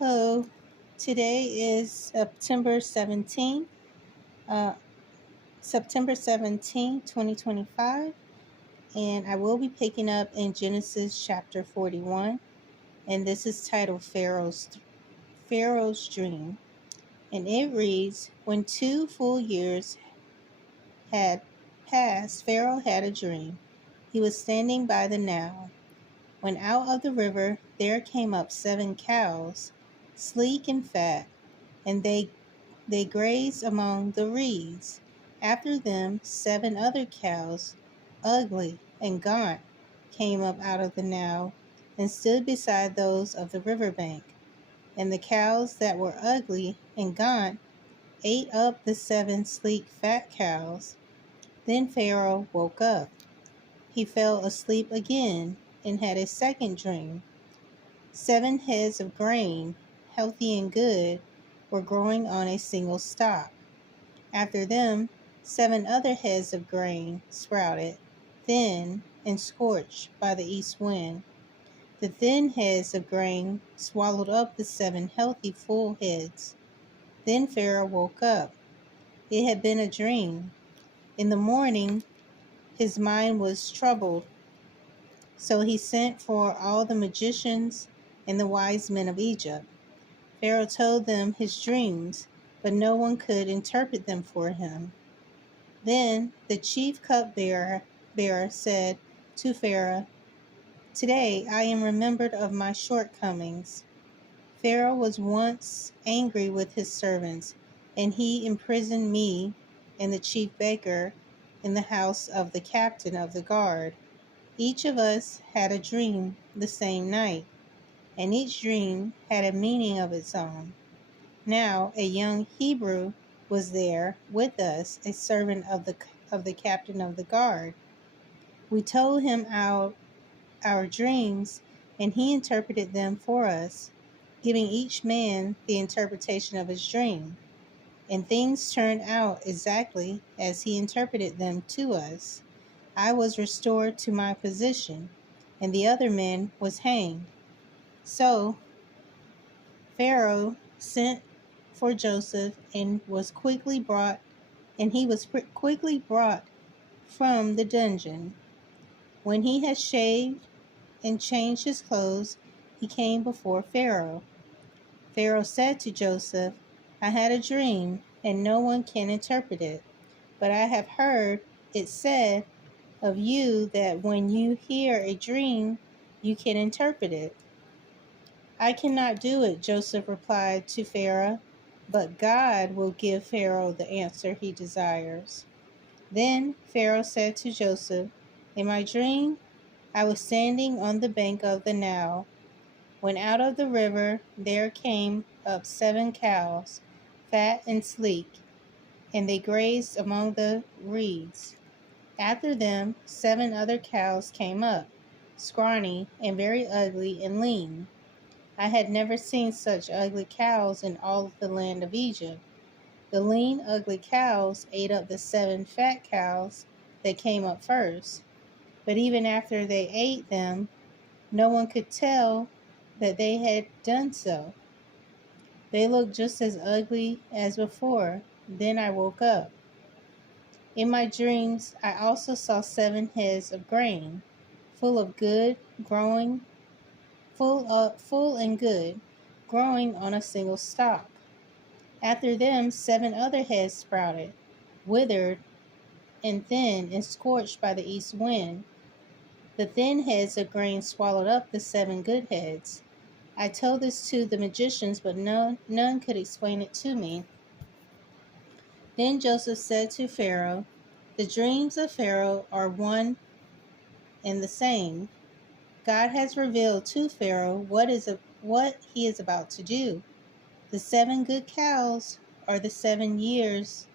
Hello, today is uh, September 2025, and I will be picking up in Genesis chapter 41, and this is titled Pharaoh's Dream. And it reads, When 2 full years had passed, Pharaoh had a dream. He was standing by the Nile, when out of the river there came up 7 cows, sleek and fat, and they grazed among the reeds. After them 7 other cows, ugly and gaunt, came up out of the Nile and stood beside those of the river bank. And the cows that were ugly and gaunt ate up the 7 sleek fat cows. Then Pharaoh woke up. He fell asleep again and had a second dream. 7 heads of grain, healthy and good, were growing on a single stalk. After them 7 other heads of grain sprouted, thin and scorched by the east wind. The thin heads of grain swallowed up the 7 healthy full heads. Then Pharaoh woke up. It had been a dream. In the morning his mind was troubled, so he sent for all the magicians and the wise men of Egypt. Pharaoh told them his dreams, but no one could interpret them for him. Then the chief cupbearer said to Pharaoh, Today I am remembered of my shortcomings. Pharaoh was once angry with his servants, and he imprisoned me and the chief baker in the house of the captain of the guard. Each of us had a dream the same night, and each dream had a meaning of its own. Now a young Hebrew was there with us, a servant of the captain of the guard. We told him our dreams, and he interpreted them for us, giving each man the interpretation of his dream. And things turned out exactly as he interpreted them to us. I was restored to my position, and the other man was hanged. So Pharaoh sent for Joseph and he was quickly brought from the dungeon. When he had shaved and changed his clothes, he came before Pharaoh. Pharaoh said to Joseph, I had a dream, and no one can interpret it, but I have heard it said of you that when you hear a dream, you can interpret it. I cannot do it, Joseph replied to Pharaoh, but God will give Pharaoh the answer he desires. Then Pharaoh said to Joseph, In my dream, I was standing on the bank of the Nile, when out of the river there came up 7 cows, fat and sleek, and they grazed among the reeds. After them 7 other cows came up, scrawny and very ugly and lean. I had never seen such ugly cows in all the land of Egypt. The lean, ugly cows ate up the 7 fat cows that came up first. But even after they ate them, no one could tell that they had done so. They looked just as ugly as before. Then I woke up. In my dreams, I also saw 7 heads of grain, full of good, growing, full and good, growing on a single stalk. After them 7 other heads sprouted, withered and thin and scorched by the east wind. The thin heads of grain swallowed up the 7 good heads. I told this to the magicians, but none could explain it to me. Then Joseph said to Pharaoh, The dreams of Pharaoh are one and the same. God has revealed to Pharaoh what he is about to do. The 7 good cows are the 7 years,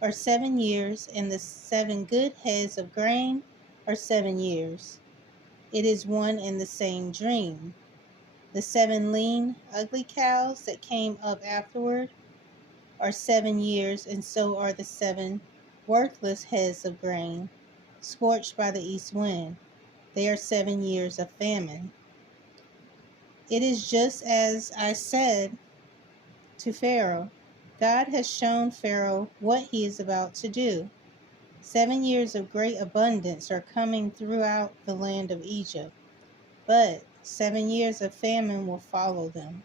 and the 7 good heads of grain are 7 years. It is one and the same dream. The 7 lean, ugly cows that came up afterward are 7 years, and so are the 7 worthless heads of grain, scorched by the east wind. They are 7 years of famine. It is just as I said to Pharaoh. God has shown Pharaoh what he is about to do. 7 years of great abundance are coming throughout the land of Egypt, but 7 years of famine will follow them.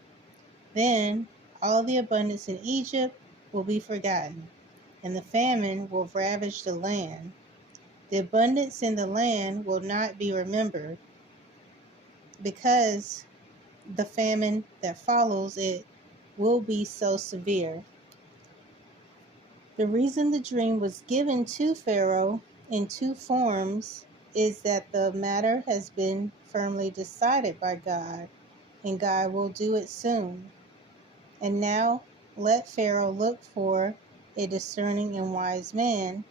Then all the abundance in Egypt will be forgotten, and the famine will ravage the land. The abundance in the land will not be remembered, because the famine that follows it will be so severe. The reason the dream was given to Pharaoh in two forms is that the matter has been firmly decided by God, and God will do it soon. And now let Pharaoh look for a discerning and wise man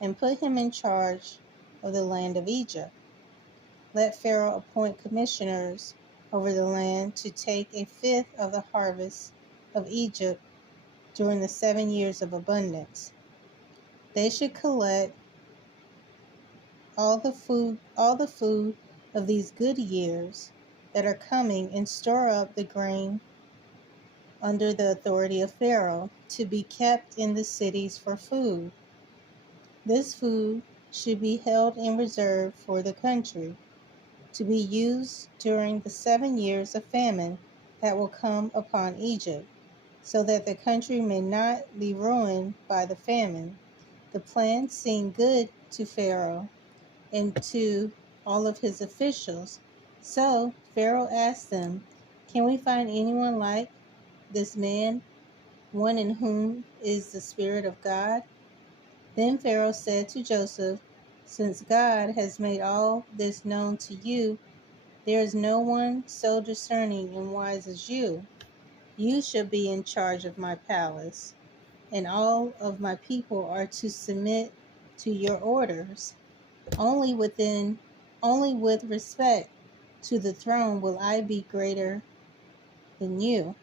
and put him in charge of the land of Egypt. Let Pharaoh appoint commissioners over the land to take a fifth of the harvest of Egypt during the 7 years of abundance. They should collect all the food of these good years that are coming and store up the grain under the authority of Pharaoh to be kept in the cities for food. This food should be held in reserve for the country, to be used during the 7 years of famine that will come upon Egypt, so that the country may not be ruined by the famine. The plan seemed good to Pharaoh and to all of his officials. So Pharaoh asked them, "Can we find anyone like this man, one in whom is the Spirit of God?" Then Pharaoh said to Joseph, "Since God has made all this known to you, there is no one so discerning and wise as you. You shall be in charge of my palace, and all of my people are to submit to your orders. Only with respect to the throne will I be greater than you."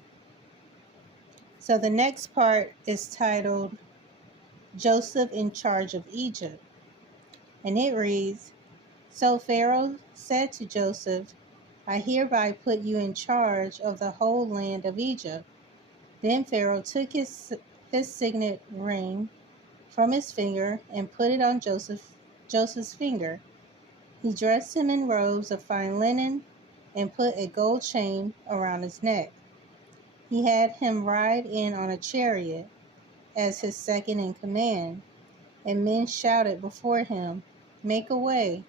So the next part is titled Joseph in Charge of Egypt. And it reads, "So Pharaoh said to Joseph, I hereby put you in charge of the whole land of Egypt." Then Pharaoh took his signet ring from his finger and put it on Joseph's finger. He dressed him in robes of fine linen and put a gold chain around his neck. He had him ride in on a chariot as his second in command, and men shouted before him, "Make a way."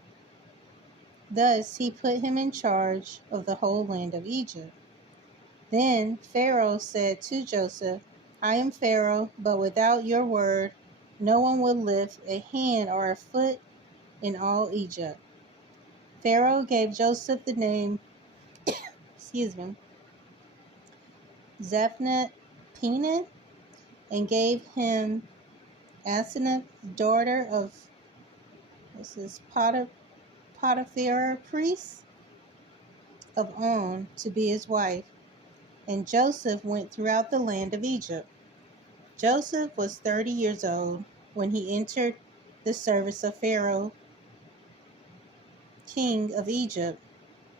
Thus he put him in charge of the whole land of Egypt. Then Pharaoh said to Joseph, "I am Pharaoh, but without your word, no one will lift a hand or a foot in all Egypt." Pharaoh gave Joseph the name, Zephnath-Pineah, and gave him Asenath, daughter of Potiphar, priest of On, to be his wife. And Joseph went throughout the land of Egypt. Joseph was 30 years old when he entered the service of Pharaoh, king of Egypt.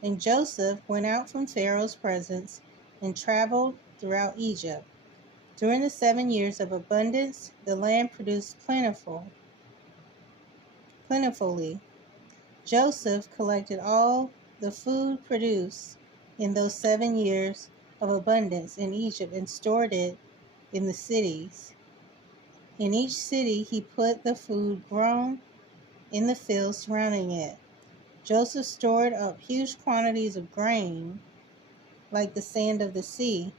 And Joseph went out from Pharaoh's presence and traveled throughout Egypt. During the 7 years of abundance, the land produced plentifully. Joseph collected all the food produced in those 7 years of abundance in Egypt and stored it in the cities. In each city he put the food grown in the fields surrounding it. Joseph stored up huge quantities of grain, like the sand of the sea.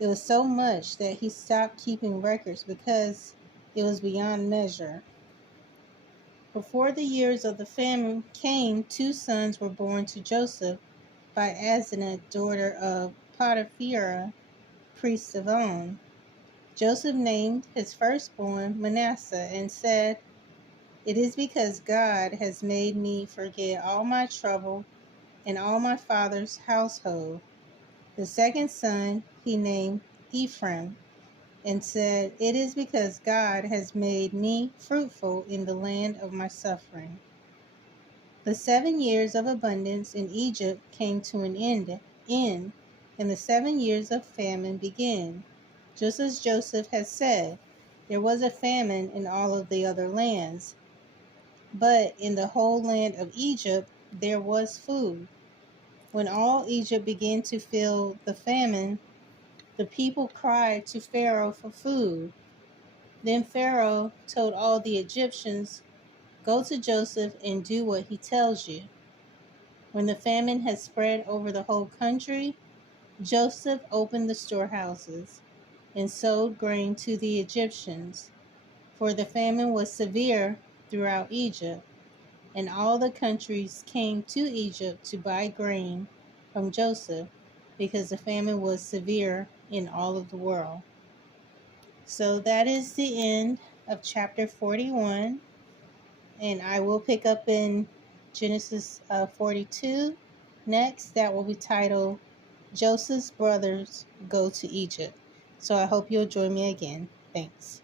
It was so much that he stopped keeping records because it was beyond measure. Before the years of the famine came, 2 sons were born to Joseph by Asenath, daughter of Potiphar, priest of On. Joseph named his firstborn Manasseh and said, "It is because God has made me forget all my trouble and all my father's household." The second son he named Ephraim and said, "It is because God has made me fruitful in the land of my suffering." The 7 years of abundance in Egypt came to an end, and the 7 years of famine began. Just as Joseph had said, there was a famine in all of the other lands, but in the whole land of Egypt there was food. When all Egypt began to feel the famine, the people cried to Pharaoh for food. Then Pharaoh told all the Egyptians, "Go to Joseph and do what he tells you." When the famine had spread over the whole country, Joseph opened the storehouses and sold grain to the Egyptians, for the famine was severe throughout Egypt, and all the countries came to Egypt to buy grain from Joseph, because the famine was severe in all of the world. So that is the end of chapter 41, and I will pick up in Genesis 42 next. That will be titled Joseph's Brothers Go to Egypt. So I hope you'll join me again. Thanks.